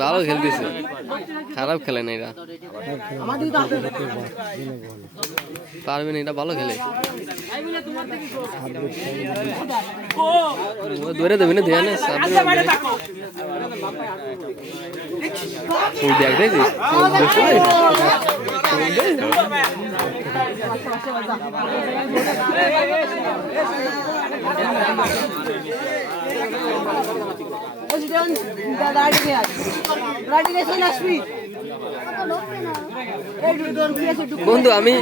ভালো খেলতেছে, খারাপ খেলে না এরা, পারবে না, এটা ভালো খেলে। ধরে দেবে না, দেয় না দেখ দেখি বন্ধু আমি